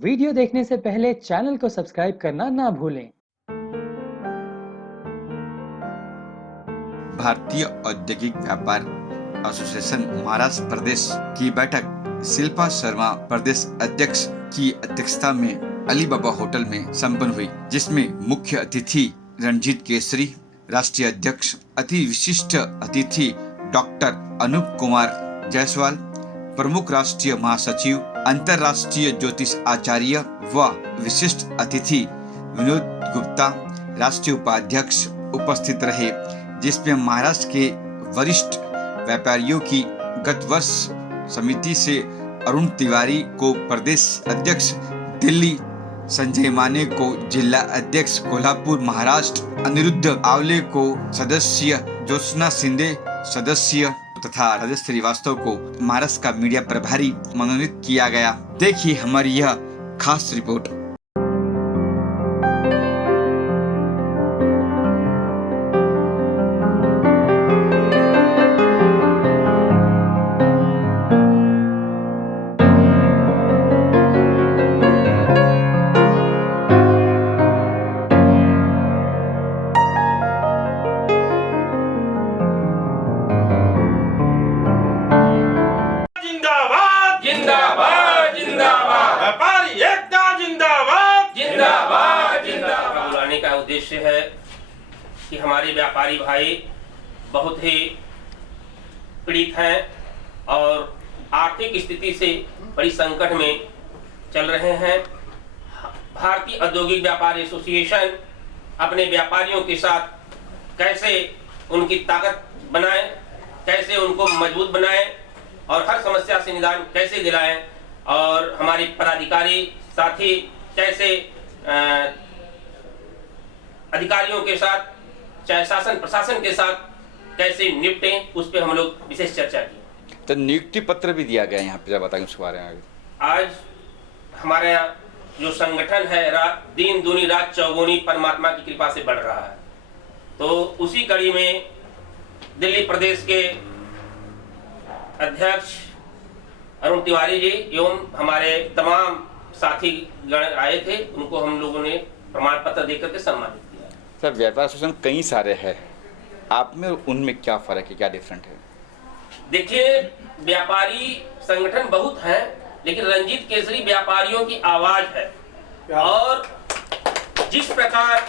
Video देखने से पहले चैनल को सब्सक्राइब करना ना भूलें। भारतीय औद्योगिक व्यापार एसोसिएशन महाराष्ट्र प्रदेश की बैठक शिल्पा शर्मा प्रदेश अध्यक्ष की अध्यक्षता में अलीबाबा होटल में संपन्न हुई, जिसमें मुख्य अतिथि रणजीत केसरी, राष्ट्रीय अध्यक्ष, अति विशिष्ट अतिथि डॉक्टर अनूप कुमार जायसवाल, प्रमुख राष्ट्रीय महासचिव, अंतर्राष्ट्रीय ज्योतिष आचार्य व विशिष्ट अतिथि विनोद गुप्ता, राष्ट्रीय उपाध्यक्ष उपस्थित रहे, जिसमें महाराष्ट्र के वरिष्ठ व्यापारियों की गत वर्ष समिति से अरुण तिवारी को प्रदेश अध्यक्ष दिल्ली, संजय माने को जिला अध्यक्ष कोल्हापुर महाराष्ट्र, अनिरुद्ध आवले को सदस्य, ज्योत्सना शिंदे सदस्य तथा राजेश श्रीवास्तव को महाराष्ट्र का मीडिया प्रभारी मनोनीत किया गया। देखिए हमारी यह खास रिपोर्ट। का उद्देश्य है कि हमारे व्यापारी भाई बहुत ही पीड़ित हैं और आर्थिक स्थिति से बड़ी संकट में चल रहे हैं। भारतीय औद्योगिक व्यापार एसोसिएशन अपने व्यापारियों के साथ कैसे उनकी ताकत बनाए, कैसे उनको मजबूत बनाए और हर समस्या से निदान कैसे दिलाएं, और हमारे पदाधिकारी साथी कैसे अधिकारियों के साथ, चाहे शासन प्रशासन के साथ कैसे निपटें, उस पर हम लोग विशेष चर्चा की। तो नियुक्ति पत्र भी दिया गया यहाँ पे, जब बताएं उसके बारे में। आज हमारे जो संगठन है दिन दूनी रात चौगुनी परमात्मा की कृपा से बढ़ रहा है, तो उसी कड़ी में दिल्ली प्रदेश के अध्यक्ष अरुण तिवारी जी एवं हमारे तमाम साथी गण आए थे, उनको हम लोगों ने प्रमाण पत्र देकर के सम्मानित किया। सर, व्यापार एसोसिएशन कई सारे हैं, आप में उनमें क्या फर्क है, क्या डिफरेंट है? देखिए, व्यापारी संगठन बहुत हैं, लेकिन रंजीत केसरी व्यापारियों की आवाज है। और जिस प्रकार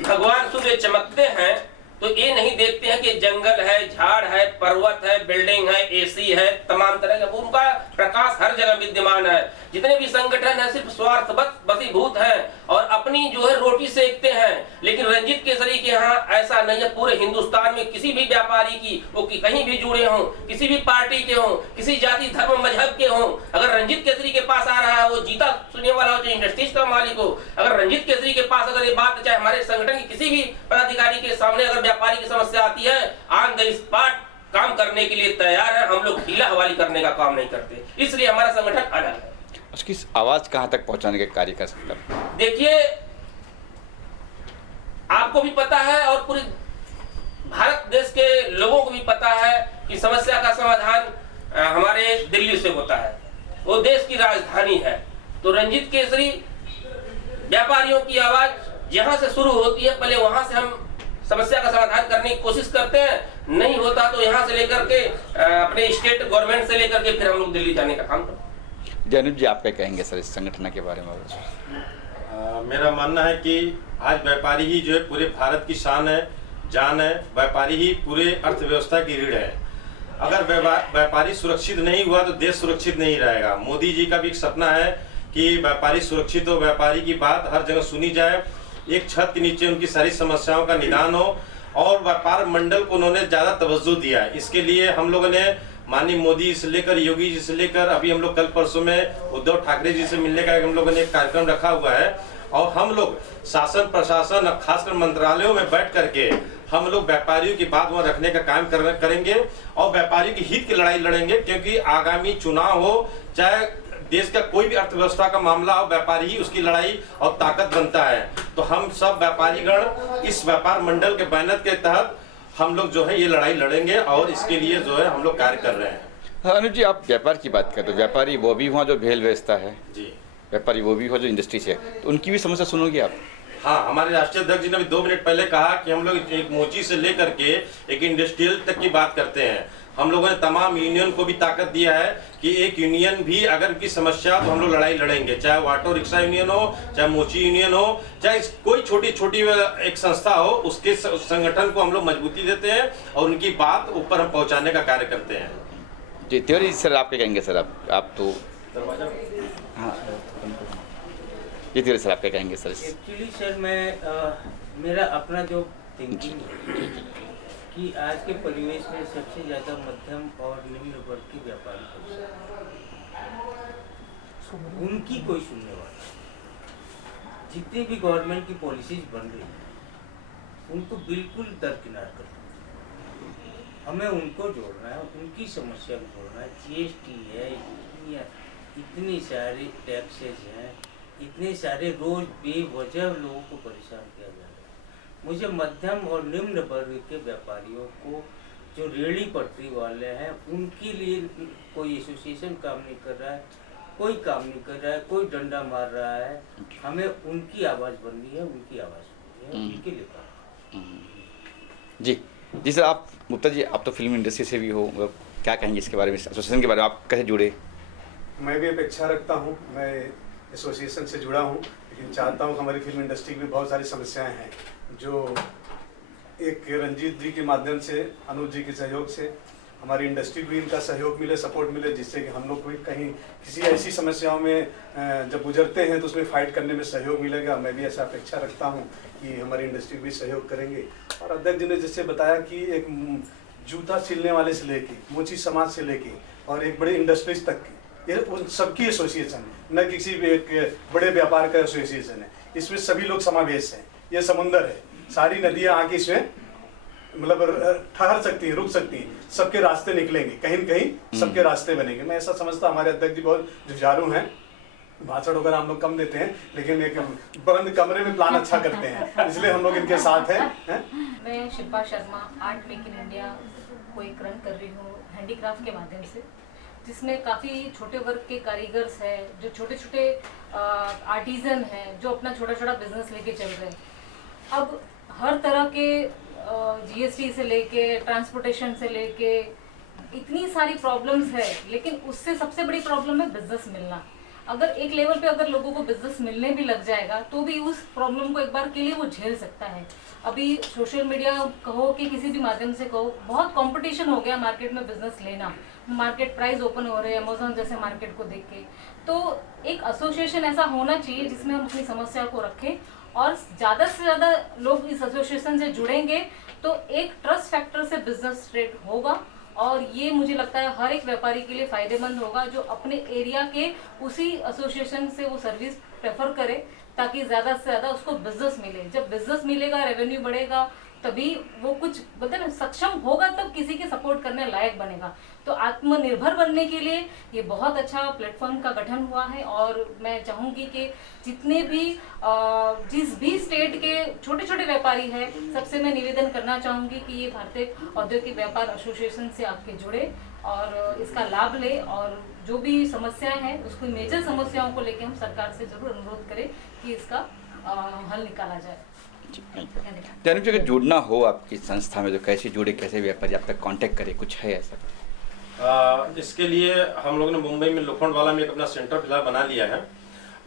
भगवान सूर्य चमकते हैं, तो ये नहीं देखते हैं कि जंगल है, झाड़ है, पर्वत है, बिल्डिंग है, एसी है, तमाम तरह का उनका प्रकाश हर जगह विद्यमान है। जितने भी संगठन है सिर्फ स्वार्थ बसीभूत हैं और अपनी जो है रोटी सेकते हैं, लेकिन रंजीत केसरी के यहाँ ऐसा नहीं है। पूरे हिंदुस्तान में किसी भी व्यापारी की, वो कहीं भी जुड़े हों, किसी भी पार्टी के हों, किसी जाति धर्म मजहब के हों, अगर रंजीत केसरी के पास आ रहा है, वो जीता सुनने वाला हो, चाहे इंडस्ट्रीज का मालिक हो, अगर रंजीत केसरी के पास अगर ये बात, चाहे हमारे संगठन की किसी भी पदाधिकारी के सामने अगर व्यापारी की समस्या आती है, ऑन द स्पॉट काम करने के लिए तैयार है। हम लोग ढीला हवाली करने का काम नहीं करते, इसलिए हमारा संगठन अलग है। उसकी आवाज कहां तक पहुंचाने के कार्य कर सकता है? देखिए, आपको भी पता है और पूरे भारत देश के लोगों को भी पता है कि समस्या का समाधान हमारे दिल्ली से होता है, वो देश की राजधानी है। तो रंजीत केसरी व्यापारियों की आवाज जहां से शुरू होती है, पहले वहां से हम समस्या का समाधान करने की कोशिश करते हैं, नहीं होता तो यहाँ से लेकर के अपने स्टेट गवर्नमेंट से लेकर के फिर हम लोग दिल्ली जाने का काम करते हैं। जैनुब जी, आप क्या कहेंगे सर इस संगठन के बारे में? मेरा मानना है कि आज व्यापारी ही जो है पूरे भारत की शान है, जान है। व्यापारी ही पूरे अर्थव्यवस्था की रीढ़ है। अगर व्यापारी सुरक्षित नहीं हुआ तो देश सुरक्षित नहीं रहेगा। मोदी जी का भी एक सपना है कि व्यापारी सुरक्षित हो, व्यापारी की बात हर जगह सुनी जाए, एक छत के नीचे उनकी सारी समस्याओं का निदान हो, और व्यापार मंडल को उन्होंने ज्यादा तवज्जो दिया है। इसके लिए हम लोगों ने माननीय मोदी से लेकर योगी जी से लेकर अभी हम लोग कल परसों में उद्धव ठाकरे जी से मिलने का हम लोगों ने एक कार्यक्रम रखा हुआ है, और हम लोग शासन प्रशासन खासकर मंत्रालयों में बैठ करके हम लोग व्यापारियों की बात वहां रखने का काम करेंगे और व्यापारियों की हित की लड़ाई लड़ेंगे। क्योंकि आगामी चुनाव हो, चाहे देश का कोई भी अर्थव्यवस्था का मामला हो, व्यापारी ही उसकी लड़ाई और ताकत बनता है। तो हम सब व्यापारीगण इस व्यापार मंडल के बैनर के तहत हम लोग जो है ये लड़ाई लड़ेंगे और इसके लिए जो है हम लोग कार्य कर रहे हैं। अनुज जी, आप व्यापार की बात करते हो, व्यापारी वो भी वहाँ जो भेल बेचता है जी, व्यापारी वो भी हो जो इंडस्ट्री से है, तो उनकी भी समस्या सुनोगे आप? हाँ, हमारे राष्ट्रीय अध्यक्ष जी ने अभी 2 मिनट पहले कहा कि हम लोग एक मोची से लेकर के एक इंडस्ट्रियल तक की बात करते हैं। हम लोगों ने तमाम यूनियन को भी ताकत दिया है कि एक यूनियन भी अगर की समस्या तो हम लोग लड़ाई लड़ेंगे, चाहे वो ऑटो रिक्शा यूनियन हो, चाहे मोची यूनियन हो, चाहे कोई छोटी छोटी एक संस्था हो, उसके संगठन को हम लोग मजबूती देते हैं और उनकी बात ऊपर हम पहुंचाने का कार्य करते हैं। जी तिवारी सर, आप क्या कहेंगे सर? आप तो हाँ जी तिवारी सर, आप क्या कहेंगे सर? एक्चुअली सर मेरा अपना जो थिंकिंग है कि आज के परिवेश में सबसे ज़्यादा मध्यम और निम्न वर्ग के व्यापारी उनकी कोई सुनने वाला, जितनी भी गवर्नमेंट की पॉलिसीज बन रही है उनको बिल्कुल दरकिनार कर दो। हमें उनको जोड़ना है, उनकी समस्या को जोड़ना है। जीएसटी है, इतनी सारे टैक्सेस हैं, इतने सारे रोज बेवजह लोगों को परेशान किया जा रहा है। मुझे मध्यम और निम्न वर्ग के व्यापारियों को, जो रेहड़ी पटरी वाले हैं, उनके लिए कोई एसोसिएशन काम नहीं कर रहा है, कोई काम नहीं कर रहा है, कोई डंडा मार रहा है। हमें उनकी आवाज़ बननी है, उनकी आवाज़ बननी है, उनके लिए काम। जी सर, आप गुप्ता जी, आप तो फिल्म इंडस्ट्री से भी हो, क्या कहेंगे इसके बारे में, एसोसिएशन के बारे में आप कैसे जुड़े? मैं भी अपेक्षा रखता हूँ, मैं एसोसिएशन से जुड़ा हूँ, लेकिन चाहता हूँ कि हमारी फिल्म इंडस्ट्री में बहुत सारी समस्याएं हैं जो एक रंजीत जी के माध्यम से, अनुज जी के सहयोग से हमारी इंडस्ट्री भी इनका सहयोग मिले, सपोर्ट मिले, जिससे कि हम लोग को कहीं किसी ऐसी समस्याओं में जब गुजरते हैं तो उसमें फाइट करने में सहयोग मिलेगा। मैं भी ऐसा अपेक्षा रखता हूँ कि हमारी इंडस्ट्री भी सहयोग करेंगे। और अध्यक्ष जी ने जैसे बताया कि एक जूता सिलने वाले से लेके, मोची समाज से लेके और एक बड़े इंडस्ट्रीज तक की, ये उन सबकी एसोसिएशन है, न किसी भी एक बड़े व्यापार का एसोसिएशन है। इसमें सभी लोग समावेश हैं। ये समुंदर है, सारी नदियाँ आके इसमें मतलब ठहर सकती हैं, रुक सकती हैं, सबके रास्ते निकलेंगे, कहीं न कहीं सबके रास्ते बनेंगे। मैं ऐसा समझता, हमारे अध्यक्ष जी बहुत जुझारू हैं, भाषण वगैरह हम लोग कम देते हैं, लेकिन एक बंद कमरे में प्लान अच्छा करते हैं, इसलिए हम लोग इनके साथ हैं। मैं Shilpa Sharma art make in India को एक रन कर रही हूँ हैंडीक्राफ्ट के माध्यम से, जिसमें काफ़ी छोटे वर्ग के कारीगर्स हैं, जो छोटे छोटे आर्टिजन हैं, जो अपना छोटा छोटा बिजनेस लेके चल रहे हैं। अब हर तरह के जीएसटी से लेके, ट्रांसपोर्टेशन से लेके इतनी सारी प्रॉब्लम्स है, लेकिन उससे सबसे बड़ी प्रॉब्लम है बिजनेस मिलना। अगर एक लेवल पे अगर लोगों को बिजनेस मिलने भी लग जाएगा तो भी उस प्रॉब्लम को एक बार के लिए वो झेल सकता है। अभी सोशल मीडिया कहो कि किसी भी माध्यम से कहो, बहुत कंपटीशन हो गया मार्केट में बिजनेस लेना। मार्केट प्राइस ओपन हो रहे हैं अमेजोन जैसे मार्केट को देख के। तो एक एसोसिएशन ऐसा होना चाहिए जिसमें हम अपनी समस्या को रखें और ज़्यादा से ज़्यादा लोग इस एसोसिएशन से जुड़ेंगे तो एक ट्रस्ट फैक्टर से बिजनेस स्ट्रेट होगा। और ये मुझे लगता है हर एक व्यापारी के लिए फ़ायदेमंद होगा जो अपने एरिया के उसी एसोसिएशन से वो सर्विस प्रेफर करे, ताकि ज़्यादा से ज़्यादा उसको बिजनेस मिले। जब बिजनेस मिलेगा, रेवेन्यू बढ़ेगा, तभी वो कुछ बोलते ना सक्षम होगा, तब किसी के सपोर्ट करने लायक बनेगा। तो आत्मनिर्भर बनने के लिए ये बहुत अच्छा प्लेटफॉर्म का गठन हुआ है। और मैं चाहूँगी कि जितने भी जिस भी स्टेट के छोटे छोटे व्यापारी हैं, सबसे मैं निवेदन करना चाहूँगी कि ये भारतीय औद्योगिक व्यापार एसोसिएशन से आपके जुड़े और इसका लाभ ले, और जो भी समस्याएं हैं उसको, मेजर समस्याओं को लेकर हम सरकार से जरूर अनुरोध करें कि इसका हल निकाला जाए। त्यानुज जी, अगर जुड़ना हो आपकी संस्था में तो कैसे जुड़े, कैसे व्यापारी आप तक कांटेक्ट करे, कुछ है ऐसा? इसके लिए हम लोगों ने मुंबई में लोखंडवाला में एक अपना सेंटर फिलहाल बना लिया है,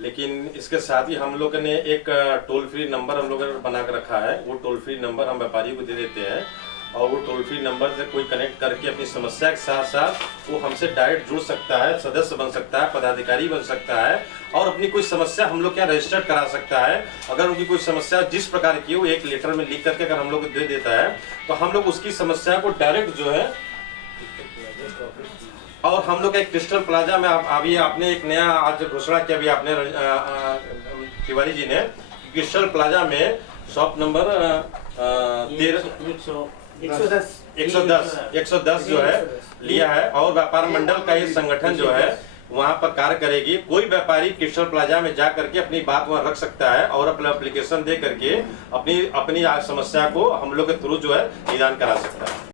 लेकिन इसके साथ ही हम लोग ने एक टोल फ्री नंबर हम लोगों ने बना कर रखा है। वो टोल फ्री नंबर हम व्यापारी को दे देते हैं और वो टोल फ्री नंबर से कोई कनेक्ट करके अपनी समस्या के साथ साथ वो हमसे डायरेक्ट जुड़ सकता है, सदस्य बन सकता है, पदाधिकारी बन सकता है और अपनी कोई समस्या हम लोग क्या रजिस्टर्ड करा सकता है। अगर उनकी कोई समस्या जिस प्रकार की वो एक लेटर में लिख करके अगर हम लोग को दे देता है तो हम लोग उसकी समस्या को डायरेक्ट जो है, और हम लोग एक क्रिस्टल प्लाजा में अभी आपने एक नया आज घोषणा किया, अभी आपने तिवारी जी ने, क्रिस्टल प्लाजा में शॉप नंबर 110 जो है लिया है और व्यापार मंडल का ये संगठन जो है वहाँ पर कार्य करेगी। कोई व्यापारी क्रिस्टल प्लाजा में जा करके अपनी बात वहाँ रख सकता है और अपना एप्लीकेशन दे करके अपनी समस्या को हम लोग के थ्रू जो है निदान करा सकता है।